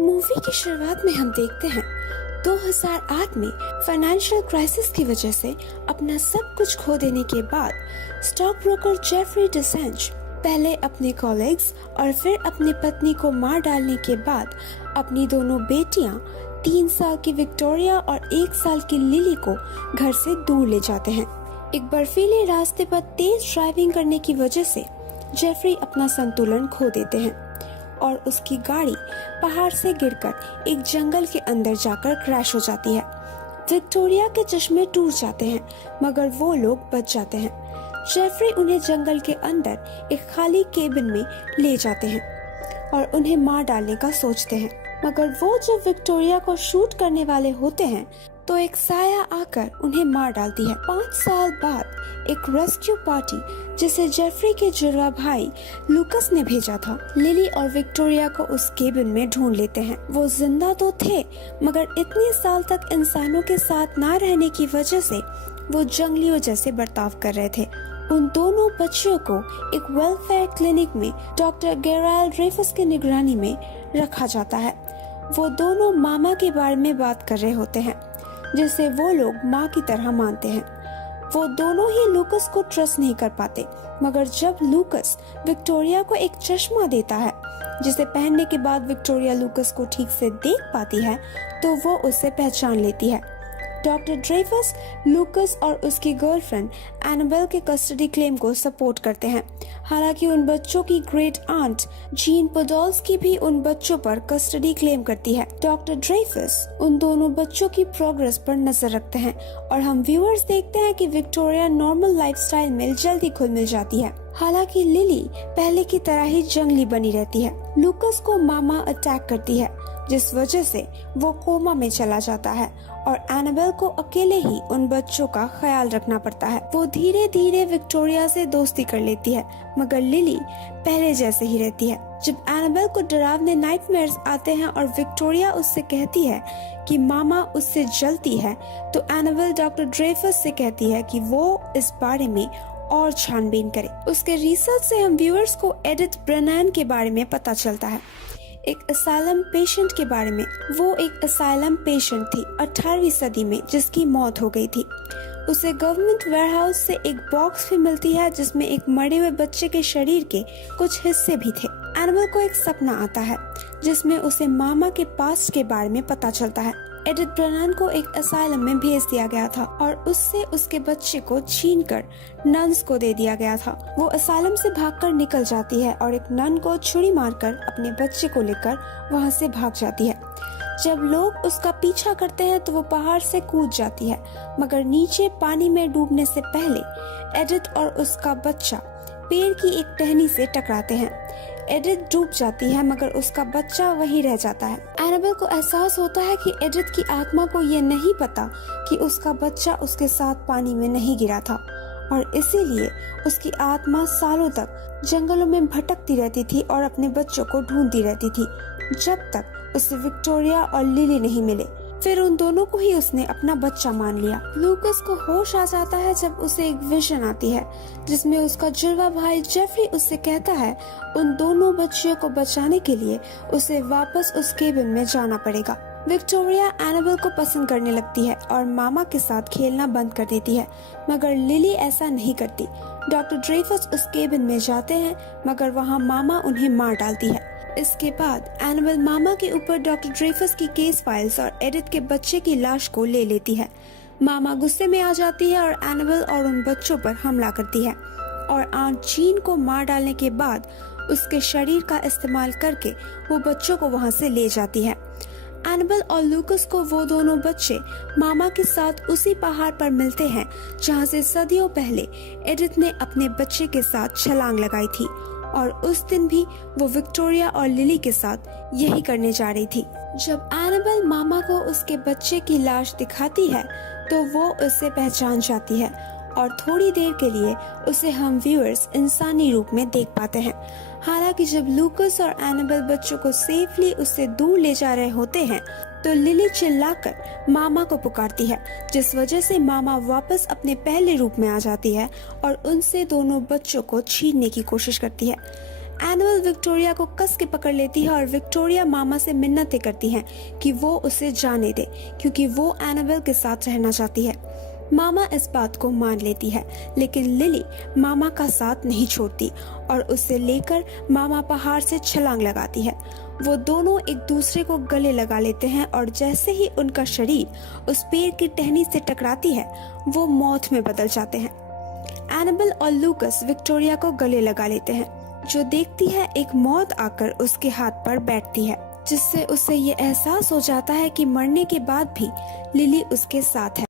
Movie की शुरुआत में हम देखते हैं 2008 में फाइनेंशियल क्राइसिस की वजह से अपना सब कुछ खो देने के बाद स्टॉक ब्रोकर जेफरी डिसेंज पहले अपने कॉलेग्स और फिर अपनी पत्नी को मार डालने के बाद अपनी दोनों बेटियां 3 साल की विक्टोरिया और 1 साल की लिली को घर से दूर ले जाते हैं। एक बर्फीले रास्ते पर तेज ड्राइविंग करने की वजह से जेफरी अपना संतुलन खो देते हैं और उसकी गाड़ी पहाड़ से गिरकर एक जंगल के अंदर जाकर क्रैश हो जाती है। विक्टोरिया के चश्मे टूट जाते हैं मगर वो लोग बच जाते हैं। जेफरी उन्हें जंगल के अंदर एक खाली केबिन में ले जाते हैं और उन्हें मार डालने का सोचते हैं, मगर वो जब विक्टोरिया को शूट करने वाले होते हैं तो एक साया आकर उन्हें मार डालती है। 5 साल बाद एक रेस्क्यू पार्टी जिसे जेफरी के जुड़वा भाई लूकस ने भेजा था, लिली और विक्टोरिया को उस केबिन में ढूंढ लेते हैं। वो जिंदा तो थे मगर इतने साल तक इंसानों के साथ ना रहने की वजह से वो जंगलियों जैसे बर्ताव कर रहे थे। उन दोनों बच्चियों को एक वेलफेयर क्लिनिक में डॉक्टर गैराल्ड ड्रेफस की निगरानी में रखा जाता है। वो दोनों मामा के बारे में बात कर रहे होते हैं जिसे वो लोग माँ की तरह मानते हैं। वो दोनों ही लूकस को ट्रस्ट नहीं कर पाते, मगर जब लूकस विक्टोरिया को एक चश्मा देता है जिसे पहनने के बाद विक्टोरिया लूकस को ठीक से देख पाती है तो वो उसे पहचान लेती है। डॉक्टर ड्रेफस लूकस और उसकी गर्लफ्रेंड एनाबेल के कस्टडी क्लेम को सपोर्ट करते हैं। हालांकि उन बच्चों की ग्रेट आंट जीन पोडोल्स्की भी उन बच्चों पर कस्टडी क्लेम करती है। डॉक्टर ड्रेफस उन दोनों बच्चों की प्रोग्रेस पर नजर रखते हैं और हम व्यूअर्स देखते हैं कि विक्टोरिया नॉर्मल लाइफस्टाइल में जल्दी खुल मिल जाती है। हालांकि लिली पहले की तरह ही जंगली बनी रहती है। लूकस को मामा अटैक करती है जिस वजह से वो कोमा में चला जाता है और एनाबेल को अकेले ही उन बच्चों का ख्याल रखना पड़ता है। वो धीरे धीरे विक्टोरिया से दोस्ती कर लेती है मगर लिली पहले जैसे ही रहती है। जब एनाबेल को डरावने नाइटमेयर्स आते हैं और विक्टोरिया उससे कहती है कि मामा उससे जलती है तो एनाबेल डॉक्टर ड्रेफस से कहती है कि वो इस बारे में और छानबीन करे। उसके रिसर्च से हम व्यूअर्स को एडिथ ब्रेनन के बारे में पता चलता है, एक असाइलम पेशेंट के बारे में। वो एक असाइलम पेशेंट थी 18वीं सदी में जिसकी मौत हो गई थी। उसे गवर्नमेंट वेयरहाउस से एक बॉक्स भी मिलती है जिसमें एक मरे हुए बच्चे के शरीर के कुछ हिस्से भी थे। एनाबेल को एक सपना आता है जिसमें उसे मामा के पास्ट के बारे में पता चलता है। एडिथ ब्रेनन को एक असाइलम में भेज दिया गया था और उससे उसके बच्चे को छीनकर नन्स को दे दिया गया था। वो असाइलम से भागकर निकल जाती है और एक नन को छुरी मारकर अपने बच्चे को लेकर वहां से भाग जाती है। जब लोग उसका पीछा करते हैं तो वो पहाड़ से कूद जाती है मगर नीचे पानी में डूबने से पहले एडिथ और उसका बच्चा पेड़ की एक टहनी से टकराते हैं। एडिथ डूब जाती है मगर उसका बच्चा वहीं रह जाता है। एनाबेल को एहसास होता है कि एडिथ की आत्मा को ये नहीं पता कि उसका बच्चा उसके साथ पानी में नहीं गिरा था और इसीलिए उसकी आत्मा सालों तक जंगलों में भटकती रहती थी और अपने बच्चों को ढूंढती रहती थी जब तक उसे विक्टोरिया और लिली नहीं मिले। फिर उन दोनों को ही उसने अपना बच्चा मान लिया। लूकस को होश आ जाता है जब उसे एक विजन आती है जिसमें उसका जुड़वा भाई जेफरी उससे कहता है उन दोनों बच्चियों को बचाने के लिए उसे वापस उस केबिन में जाना पड़ेगा। विक्टोरिया एनाबेल को पसंद करने लगती है और मामा के साथ खेलना बंद कर देती है मगर लिली ऐसा नहीं करती। डॉक्टर ड्रेफस उस केबिन में जाते हैं मगर वहाँ मामा उन्हें मार डालती है। इसके बाद एनाबेल मामा के ऊपर डॉक्टर ड्रेफस की केस फाइल्स और एडिथ के बच्चे की लाश को ले लेती है। मामा गुस्से में आ जाती है और एनाबेल और उन बच्चों पर हमला करती है और आंट जीन को मार डालने के बाद उसके शरीर का इस्तेमाल करके वो बच्चों को वहां से ले जाती है। एनाबेल और लूकस को वो दोनों बच्चे मामा के साथ उसी पहाड़ पर मिलते हैं जहाँ से सदियों पहले एडिथ ने अपने बच्चे के साथ छलांग लगाई थी और उस दिन भी वो विक्टोरिया और लिली के साथ यही करने जा रही थी। जब एनाबेल मामा को उसके बच्चे की लाश दिखाती है तो वो उसे पहचान जाती है और थोड़ी देर के लिए उसे हम व्यूअर्स इंसानी रूप में देख पाते हैं। हालांकि जब लूकस और एनाबेल बच्चों को सेफली उससे दूर ले जा रहे होते हैं तो लिली चिल्लाकर मामा को पुकारती है जिस वजह से मामा वापस अपने पहले रूप में आ जाती है और उनसे दोनों बच्चों को छीनने की कोशिश करती है। एनाबेल विक्टोरिया को कस के पकड़ लेती है और विक्टोरिया मामा से मिन्नतें करती हैं कि वो उसे जाने दे क्योंकि वो एनाबेल के साथ रहना चाहती है। मामा इस बात को मान लेती है, लेकिन लिली मामा का साथ नहीं छोड़ती और उसे लेकर मामा पहाड़ से छलांग लगाती है। वो दोनों एक दूसरे को गले लगा लेते हैं और जैसे ही उनका शरीर उस पेड़ की टहनी से टकराती है, वो मौत में बदल जाते हैं। एनाबेल और लूकस विक्टोरिया को गले लगा लेते हैं, जो देखती है एक मौत आकर उसके हाथ पर बैठती है, जिससे उसे ये एहसास हो जाता है कि मरने के बाद भी लिली उसके साथ है।